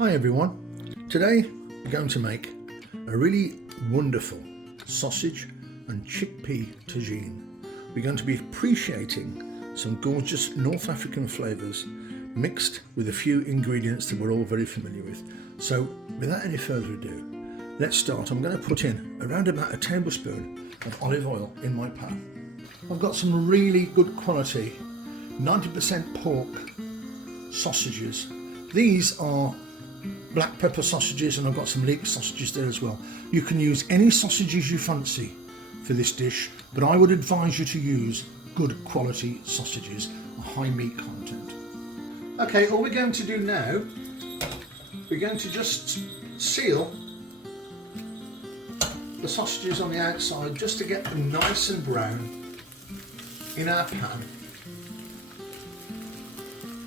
Hi everyone, today we're going to make a really wonderful sausage and chickpea tagine. We're going to be appreciating some gorgeous North African flavours mixed with a few ingredients that we're all very familiar with. So without any further ado, let's start. I'm going to put in around about a tablespoon of olive oil in my pan. I've got some really good quality 90% pork sausages. These are black pepper sausages, and I've got some leek sausages there as well. You can use any sausages you fancy for this dish, but I would advise you to use good quality sausages, a high meat content. Okay, all we're going to do now, we're going to just seal the sausages on the outside just to get them nice and brown in our pan.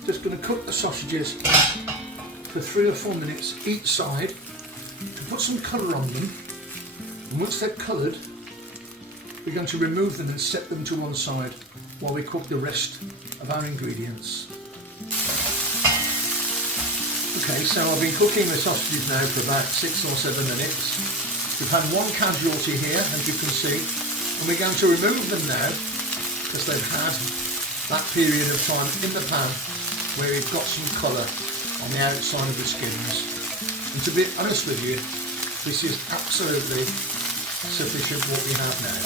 Just going to cook the sausages for 3 or 4 minutes each side to put some colour on them, and once they're coloured we're going to remove them and set them to one side while we cook the rest of our ingredients. Okay, so I've been cooking the sausages now for about 6 or 7 minutes. We've had one casualty here, as you can see, and we're going to remove them now because they've had that period of time in the pan where we've got some colour on the outside of the skins. And to be honest with you, this is absolutely sufficient what we have now.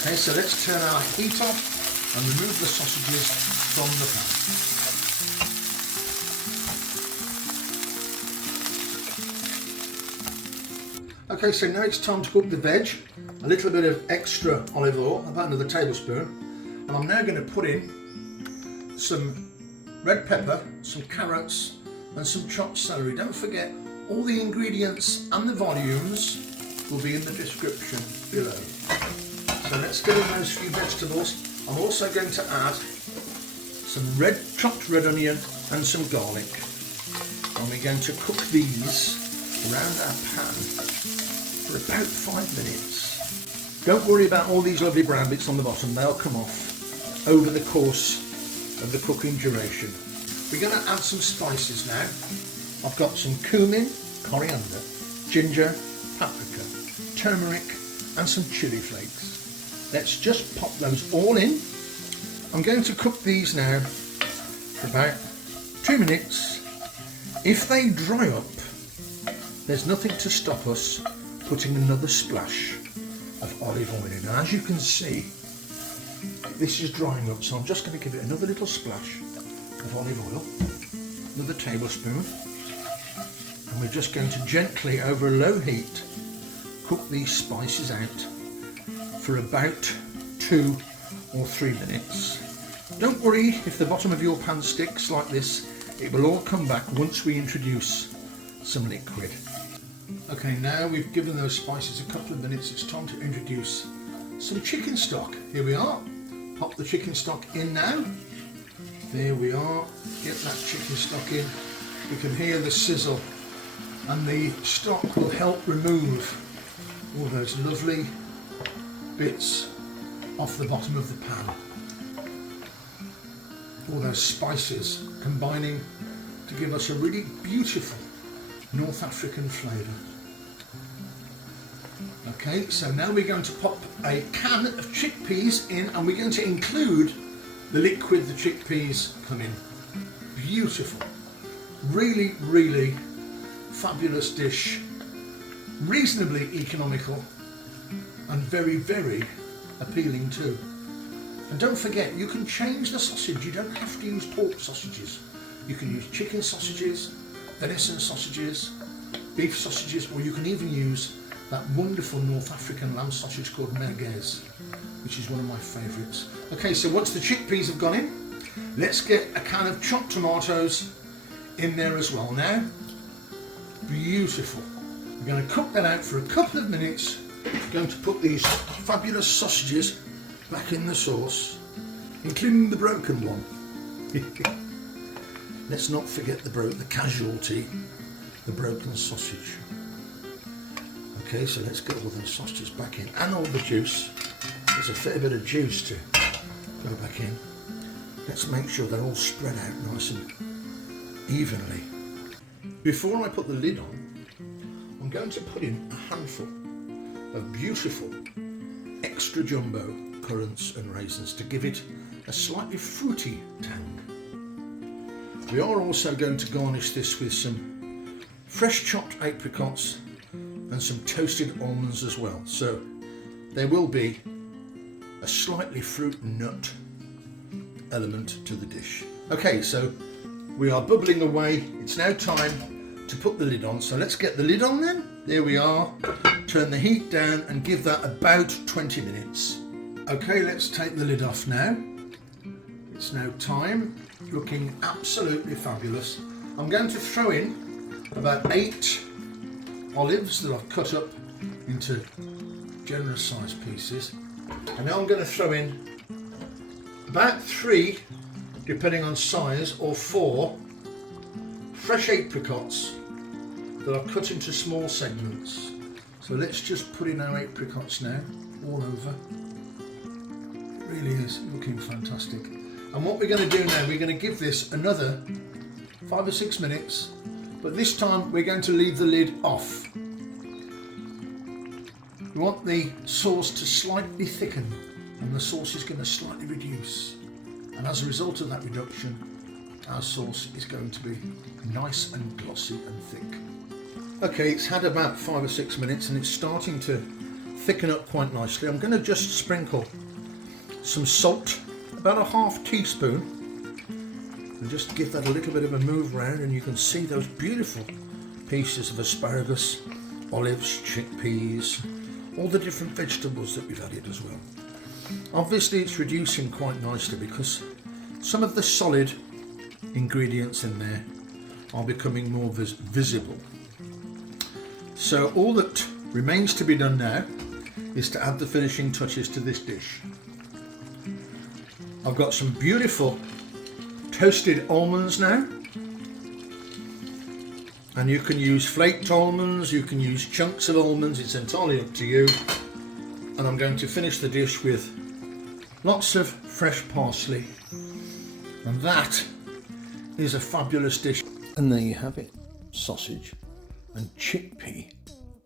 Okay, so let's turn our heat off and remove the sausages from the pan. Okay, so now it's time to cook the veg. A little bit of extra olive oil, about another tablespoon. And I'm now going to put in some red pepper, some carrots and some chopped celery. Don't forget, all the ingredients and the volumes will be in the description below. So let's get in those few vegetables. I'm also going to add some chopped red onion and some garlic. And we're going to cook these around our pan for about 5 minutes. Don't worry about all these lovely brown bits on the bottom, they'll come off over the course of the cooking duration. We're going to add some spices now. I've got some cumin, coriander, ginger, paprika, turmeric and some chilli flakes. Let's just pop those all in. I'm going to cook these now for about 2 minutes. If they dry up, there's nothing to stop us putting another splash of olive oil in. And as you can see, this is drying up, so I'm just going to give it another little splash of olive oil, another tablespoon, and we're just going to gently, over a low heat, cook these spices out for about 2 or 3 minutes. Don't worry if the bottom of your pan sticks like this, it will all come back once we introduce some liquid. Okay, now we've given those spices a couple of minutes, it's time to introduce some chicken stock. Here we are. Pop the chicken stock in now. There we are. Get that chicken stock in. You can hear the sizzle, and the stock will help remove all those lovely bits off the bottom of the pan. All those spices combining to give us a really beautiful North African flavour. Okay, so now we're going to pop a can of chickpeas in, and we're going to include the liquid the chickpeas come in. Beautiful. Really, really fabulous dish. Reasonably economical and very, very appealing too. And don't forget, you can change the sausage. You don't have to use pork sausages. You can use chicken sausages, venison sausages, beef sausages, or you can even use that wonderful North African lamb sausage called merguez, which is one of my favourites. Okay, so once the chickpeas have gone in, let's get a can of chopped tomatoes in there as well now. Beautiful. We're going to cook that out for a couple of minutes. We're going to put these fabulous sausages back in the sauce, including the broken one. Let's not forget the casualty, the broken sausage. Okay, so let's get all those sausages back in, and all the juice. There's a fair bit of juice to go back in. Let's make sure they're all spread out nice and evenly. Before I put the lid on, I'm going to put in a handful of beautiful extra jumbo currants and raisins to give it a slightly fruity tang. We are also going to garnish this with some fresh chopped apricots and some toasted almonds as well. So there will be a slightly fruit nut element to the dish. Okay, so we are bubbling away. It's now time to put the lid on. So let's get the lid on then. There we are. Turn the heat down and give that about 20 minutes. Okay, let's take the lid off now. It's now time. Looking absolutely fabulous. I'm going to throw in about 8 olives that I've cut up into generous sized pieces. And now I'm going to throw in about 3, depending on size, or 4 fresh apricots that I've cut into small segments. So let's just put in our apricots now, all over. It really is looking fantastic. And what we're going to do now, we're going to give this another 5 or 6 minutes, but this time we're going to leave the lid off. We want the sauce to slightly thicken, and the sauce is going to slightly reduce. And as a result of that reduction, our sauce is going to be nice and glossy and thick. Okay, it's had about 5 or 6 minutes and it's starting to thicken up quite nicely. I'm going to just sprinkle some salt, about a half teaspoon, and just give that a little bit of a move round, and you can see those beautiful pieces of asparagus, olives, chickpeas, all the different vegetables that we've added as well. Obviously it's reducing quite nicely because some of the solid ingredients in there are becoming more visible. So all that remains to be done now is to add the finishing touches to this dish. I've got some beautiful toasted almonds now, and you can use flaked almonds, you can use chunks of almonds, it's entirely up to you. And I'm going to finish the dish with lots of fresh parsley, and that is a fabulous dish. And there you have it, sausage and chickpea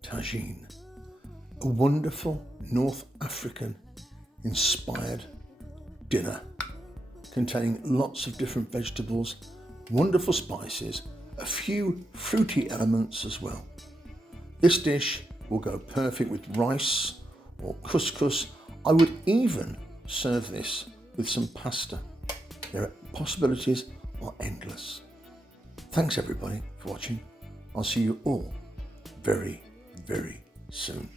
tagine, a wonderful North African inspired dinner containing lots of different vegetables, wonderful spices, a few fruity elements as well. This dish will go perfect with rice or couscous. I would even serve this with some pasta. Their possibilities are endless. Thanks everybody for watching. I'll see you all very, very soon.